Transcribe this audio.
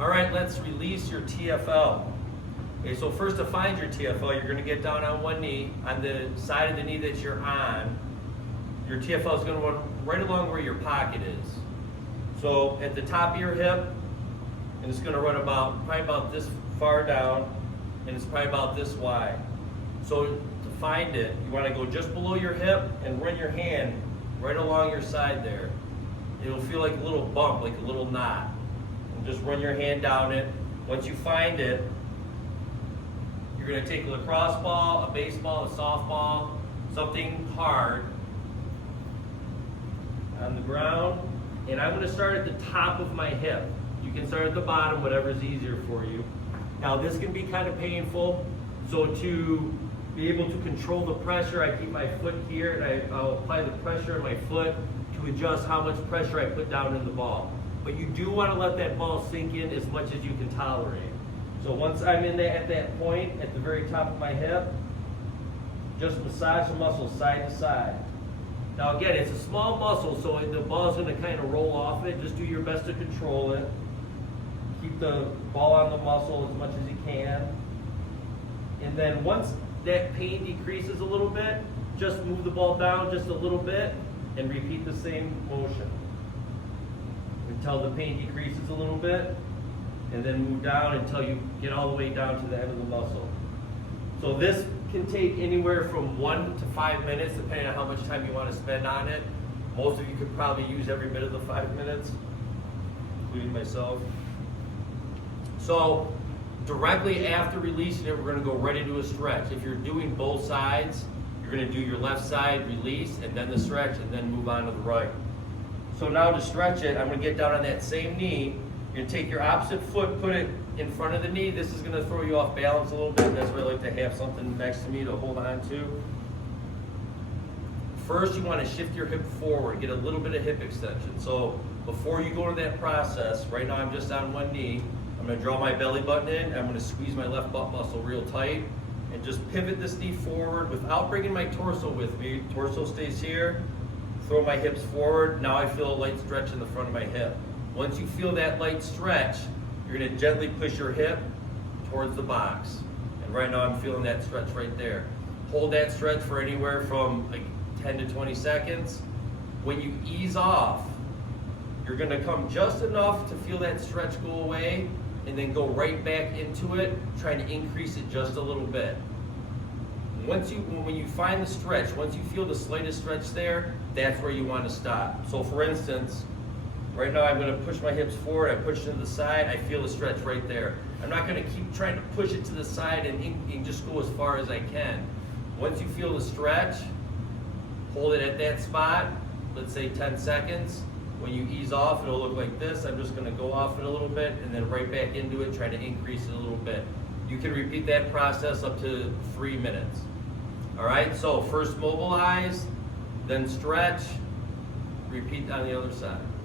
All right, let's release your TFL. Okay, so first to find your TFL, you're going to get down on one knee. On the side of the knee that you're on, your TFL is going to run right along where your pocket is. So at the top of your hip, and it's going to run probably about this far down, and it's probably about this wide. So to find it, you want to go just below your hip and run your hand right along your side there. It'll feel like a little bump, like a little knot. And just run your hand down it. Once you find it, you're going to take a lacrosse ball, a baseball, a softball, something hard on the ground, and I'm going to start at the top of my hip. You can start at the bottom, whatever's easier for you. Now this can be kind of painful, so to be able to control the pressure, I keep my foot here and I'll apply the pressure in my foot to adjust how much pressure I put down in the ball. But you do want to let that ball sink in as much as you can tolerate. So once I'm in there at that point, at the very top of my hip, just massage the muscle side to side. Now again, it's a small muscle, so the ball's going to kind of roll off it. Just do your best to control it. Keep the ball on the muscle as much as you can. And then once that pain decreases a little bit, just move the ball down just a little bit and repeat the same motion until the pain decreases a little bit, and then move down until you get all the way down to the end of the muscle. So this can take anywhere from 1 to 5 minutes, depending on how much time you want to spend on it. Most of you could probably use every bit of the 5 minutes, including myself. So directly after releasing it, we're going to go right into a stretch. If you're doing both sides, you're going to do your left side release and then the stretch and then move on to the right. So now to stretch it, I'm going to get down on that same knee. You're going to take your opposite foot, put it in front of the knee. This is going to throw you off balance a little bit. That's why I like to have something next to me to hold on to. First, you want to shift your hip forward, get a little bit of hip extension. So before you go to that process, right now I'm just on one knee. I'm going to draw my belly button in. I'm going to squeeze my left butt muscle real tight and just pivot this knee forward without bringing my torso with me. Torso stays here. Throw my hips forward. Now I feel a light stretch in the front of my hip. Once you feel that light stretch, you're going to gently push your hip towards the box. And right now I'm feeling that stretch right there. Hold that stretch for anywhere from like 10 to 20 seconds. When you ease off, you're going to come just enough to feel that stretch go away and then go right back into it, trying to increase it just a little bit. When you find the stretch, once you feel the slightest stretch there, that's where you want to stop. So for instance, right now I'm going to push my hips forward, I push to the side, I feel the stretch right there. I'm not going to keep trying to push it to the side and just go as far as I can. Once you feel the stretch, hold it at that spot, let's say 10 seconds. When you ease off, it'll look like this. I'm just going to go off it a little bit and then right back into it, try to increase it a little bit. You can repeat that process up to 3 minutes. All right, so first mobilize, then stretch, repeat on the other side.